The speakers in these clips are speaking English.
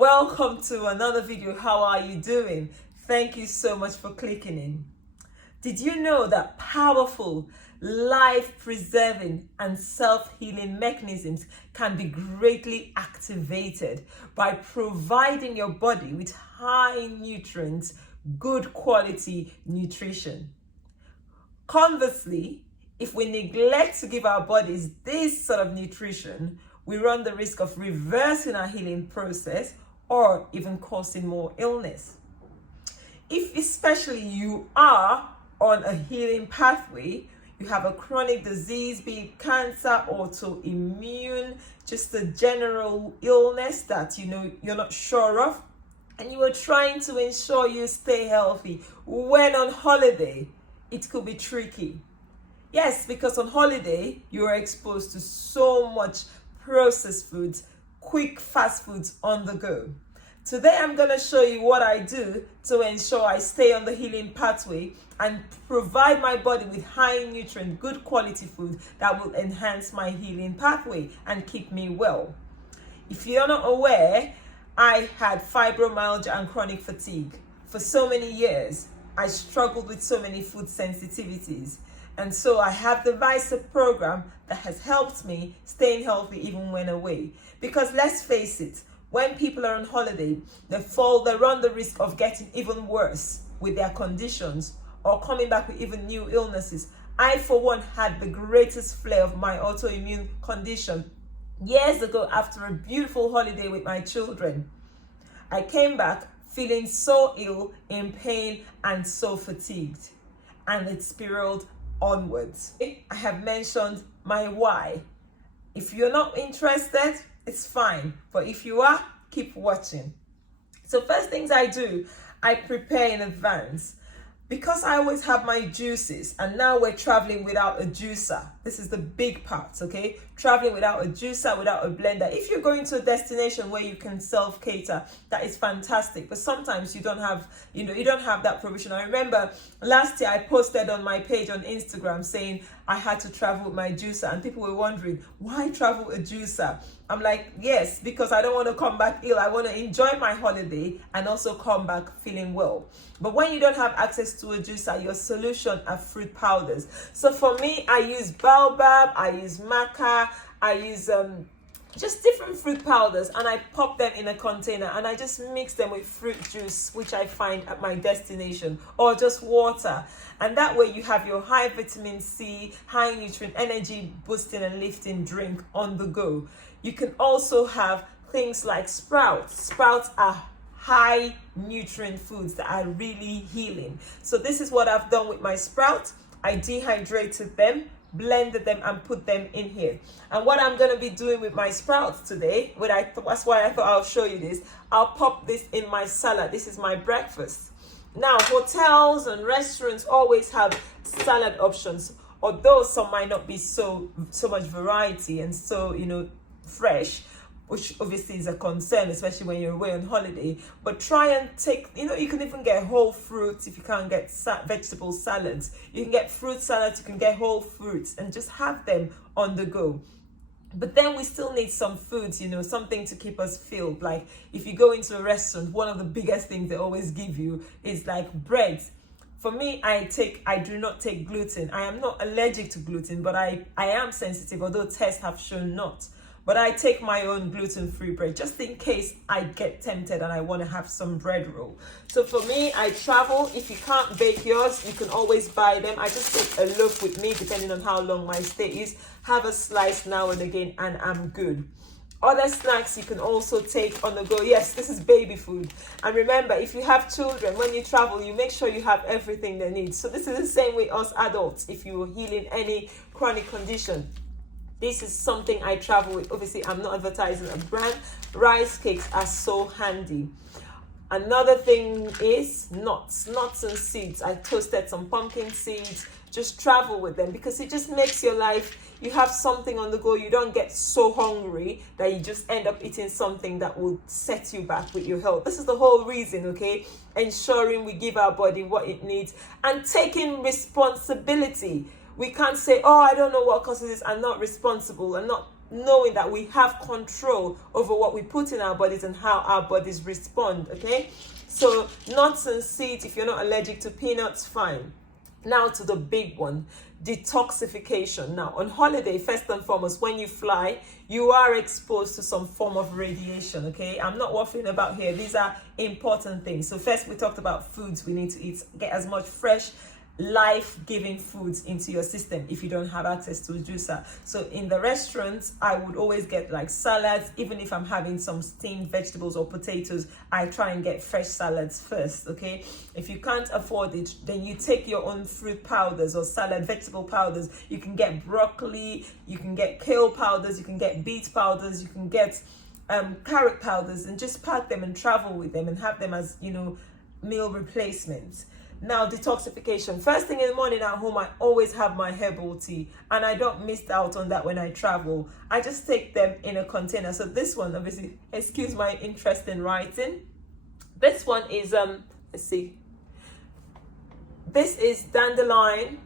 Welcome to another video. How are you doing? Thank you so much for clicking in. Did you know that powerful, life-preserving and self-healing mechanisms can be greatly activated by providing your body with high nutrients, good quality nutrition? Conversely, if we neglect to give our bodies this sort of nutrition, we run the risk of reversing our healing process or even causing more illness. If especially you are on a healing pathway, you have a chronic disease, be it cancer, autoimmune, just a general illness that you're not sure of, and you are trying to ensure you stay healthy when on holiday, it could be tricky. Yes, because on holiday, you are exposed to so much processed foods, quick fast foods on the go. Today, I'm going to show you what I do to ensure I stay on the healing pathway and provide my body with high nutrient, good quality food that will enhance my healing pathway and keep me well. If you're not aware, I had fibromyalgia and chronic fatigue. For so many years, I struggled with so many food sensitivities. And so I have devised a program that has helped me staying healthy even when away. Because let's face it, when people are on holiday, they run the risk of getting even worse with their conditions or coming back with even new illnesses. I, for one, had the greatest flare of my autoimmune condition years ago after a beautiful holiday with my children. I came back feeling so ill, in pain, and so fatigued. And it spiraled onwards. I have mentioned my why. If you're not interested, it's fine. But if you are, keep watching. So first things I do, I prepare in advance. Because I always have my juices, and now we're traveling without a juicer. This is the big part, okay? Traveling without a juicer, without a blender. If you're going to a destination where you can self-cater, that is fantastic. But sometimes you don't have that provision. I remember last year I posted on my page on Instagram saying I had to travel with my juicer, and people were wondering, why travel with a juicer? I'm like, yes, because I don't want to come back ill. I want to enjoy my holiday and also come back feeling well. But when you don't have access to a juicer, your solution are fruit powders. So for me, I use baobab, I use maca, I use just different fruit powders, and I pop them in a container and I just mix them with fruit juice, which I find at my destination, or just water. And that way you have your high vitamin C, high nutrient, energy boosting and lifting drink on the go. You can also have things like sprouts. Sprouts are high nutrient foods that are really healing. So this is what I've done with my sprouts. I dehydrated them, blended them, and put them in here. And what I'm going to be doing with my sprouts today, that's why I thought I'll show you this. I'll pop this in my salad. This is my breakfast. Now, hotels and restaurants always have salad options, although some might not be so much variety and so fresh, which obviously is a concern, especially when you're away on holiday. But try and take, you can even get whole fruits if you can't get vegetable salads. You can get fruit salads, you can get whole fruits, and just have them on the go. But then we still need some foods, something to keep us filled. Like if you go into a restaurant, one of the biggest things they always give you is like bread. For me, I do not take gluten. I am not allergic to gluten, but I am sensitive, although tests have shown not. But I take my own gluten-free bread just in case I get tempted and I want to have some bread roll. So for me, I travel. If you can't bake yours, you can always buy them. I just take a loaf with me, depending on how long my stay is. Have a slice now and again, and I'm good. Other snacks you can also take on the go. Yes, this is baby food. And remember, if you have children, when you travel, you make sure you have everything they need. So this is the same with us adults. If you're healing any chronic condition, this is something I travel with. Obviously, I'm not advertising a brand. Rice cakes are so handy. Another thing is nuts and seeds. I toasted some pumpkin seeds. Just travel with them because it just makes your life, you have something on the go. You don't get so hungry that you just end up eating something that will set you back with your health. This is the whole reason, okay? Ensuring we give our body what it needs and taking responsibility. We can't say, oh, I don't know what causes this. I'm not responsible. I'm not knowing that we have control over what we put in our bodies and how our bodies respond. Okay, so nuts and seeds, if you're not allergic to peanuts, fine. Now to the big one, detoxification. Now on holiday, first and foremost, when you fly, you are exposed to some form of radiation. Okay, I'm not waffling about here, these are important things. So first, we talked about foods we need to eat. Get as much fresh, life-giving foods into your system if you don't have access to a juicer. So in the restaurants, I would always get like salads. Even if I'm having some steamed vegetables or potatoes, I try and get fresh salads first. Okay, if you can't afford it, then you take your own fruit powders or salad vegetable powders. You can get broccoli, you can get kale powders, you can get beet powders, you can get carrot powders, and just pack them and travel with them and have them as, you know, meal replacements. Now, detoxification. First thing in the morning at home, I always have my herbal tea, and I don't miss out on that when I travel. I just take them in a container. So this one, obviously, excuse my interest in writing. This one is, let's see. This is dandelion,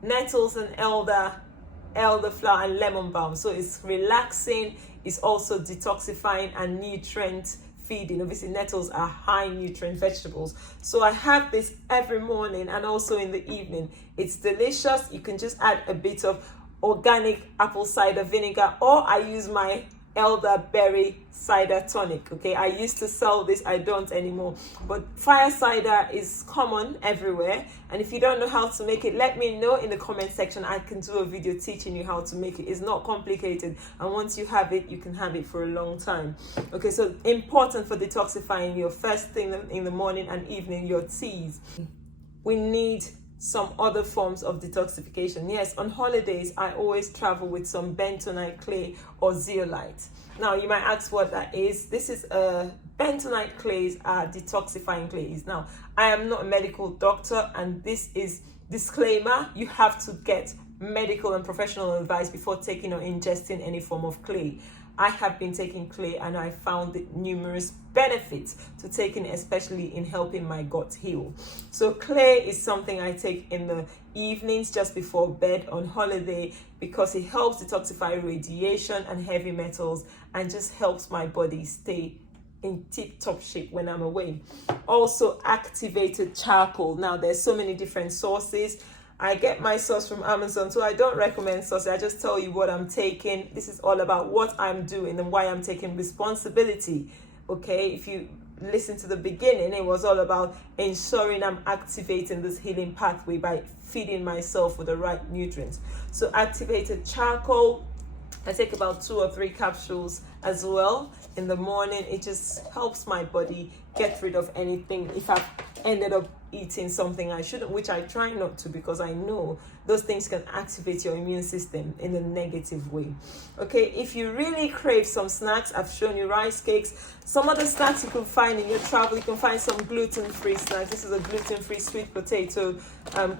nettles and elderflower and lemon balm. So it's relaxing, it's also detoxifying and nutrient feeding. Obviously, nettles are high nutrient vegetables, so I have this every morning and also in the evening. It's delicious. You can just add a bit of organic apple cider vinegar, or I use my elderberry cider tonic. Okay, I used to sell this, I don't anymore, but fire cider is common everywhere, and if you don't know how to make it, let me know in the comment section. I can do a video teaching you how to make it. It's not complicated, and once you have it, you can have it for a long time. Okay, so important for detoxifying your first thing in the morning and evening, your teas. We need some other forms of detoxification. Yes, on holidays, I always travel with some bentonite clay or zeolite. Now, you might ask what that is. This is bentonite clays are detoxifying clays. Now, I am not a medical doctor, and this is disclaimer, you have to get medical and professional advice before taking or ingesting any form of clay. I have been taking clay, and I found numerous benefits to taking it, especially in helping my gut heal. So clay is something I take in the evenings just before bed on holiday, because it helps detoxify radiation and heavy metals and just helps my body stay in tip-top shape when I'm away. Also, activated charcoal. Now, there's so many different sources. I get my sauce from Amazon, so I don't recommend sauce. I just tell you what I'm taking. This is all about what I'm doing and why I'm taking responsibility. Okay, if you listen to the beginning, it was all about ensuring I'm activating this healing pathway by feeding myself with the right nutrients. So activated charcoal, I take about 2 or 3 capsules as well in the morning. It just helps my body get rid of anything if I've ended up eating something I shouldn't, which I try not to, because I know those things can activate your immune system in a negative way. Okay, if you really crave some snacks, I've shown you rice cakes. Some other snacks you can find in your travel, you can find some gluten-free snacks. This is a gluten-free sweet potato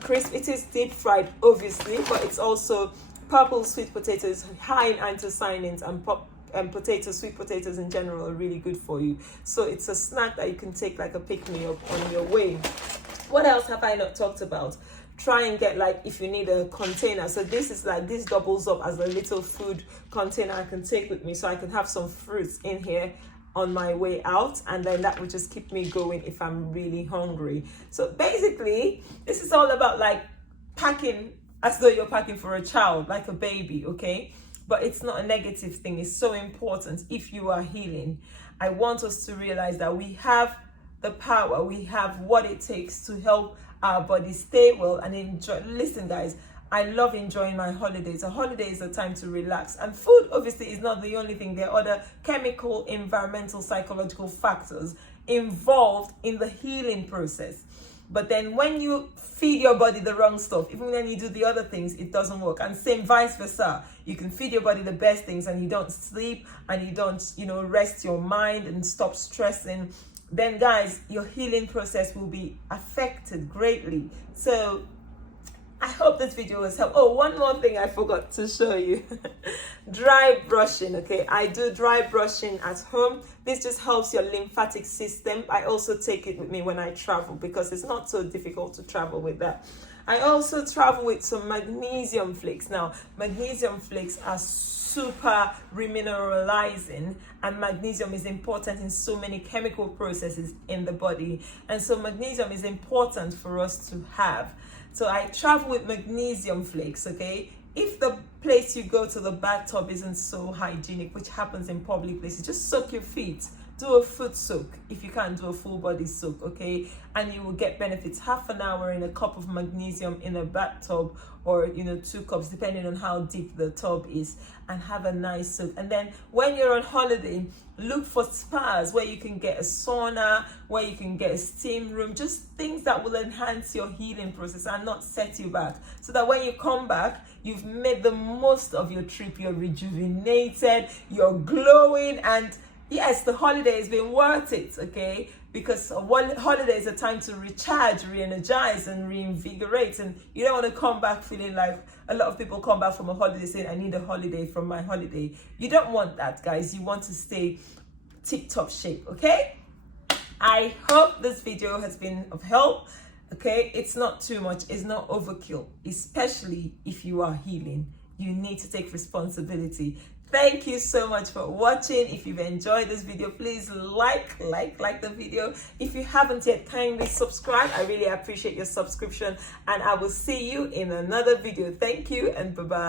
crisp. It is deep fried, obviously, but it's also purple sweet potatoes, high in anthocyanins, and sweet potatoes in general are really good for you. So it's a snack that you can take like a pick-me-up on your way. What else have I not talked about? Try and get, like, if you need a container. So this is like, this doubles up as a little food container I can take with me, so I can have some fruits in here on my way out, and then that will just keep me going if I'm really hungry. So basically, this is all about like packing as though you're packing for a child, like a baby, okay? But it's not a negative thing. It's so important if you are healing. I want us to realize that we have the power, we have what it takes to help our body stay well and enjoy. Listen, guys, I love enjoying my holidays. A holiday is a time to relax. And food, obviously, is not the only thing. There are other chemical, environmental, psychological factors involved in the healing process. But then when you feed your body the wrong stuff, even when you do the other things, it doesn't work. And same vice versa. You can feed your body the best things and you don't sleep and you don't, rest your mind and stop stressing. Then, guys, your healing process will be affected greatly. So I hope this video was helpful. Oh, one more thing I forgot to show you. Dry brushing, okay? I do dry brushing at home. This just helps your lymphatic system. I also take it with me when I travel because it's not so difficult to travel with that. I also travel with some magnesium flakes. Now, magnesium flakes are super remineralizing, and magnesium is important in so many chemical processes in the body, and so magnesium is important for us to have. So I travel with magnesium flakes. Okay, if the place you go to, the bathtub, isn't so hygienic, which happens in public places, just soak your feet. Do a foot soak if you can't do a full body soak, okay? And you will get benefits. Half an hour in a cup of magnesium in a bathtub, or 2 cups depending on how deep the tub is, and have a nice soak. And then when you're on holiday, look for spas where you can get a sauna, where you can get a steam room, just things that will enhance your healing process and not set you back, so that when you come back, you've made the most of your trip. You're rejuvenated, you're glowing, and yes, the holiday has been worth it, okay? Because holiday is a time to recharge, re-energize, and reinvigorate. And you don't want to come back feeling like a lot of people come back from a holiday saying, I need a holiday from my holiday. You don't want that, guys. You want to stay tip-top shape, okay? I hope this video has been of help, okay? It's not too much. It's not overkill, especially if you are healing. You need to take responsibility. Thank you so much for watching. If you've enjoyed this video, please like the video. If you haven't yet, kindly subscribe. I really appreciate your subscription, and I will see you in another video. Thank you, and bye-bye.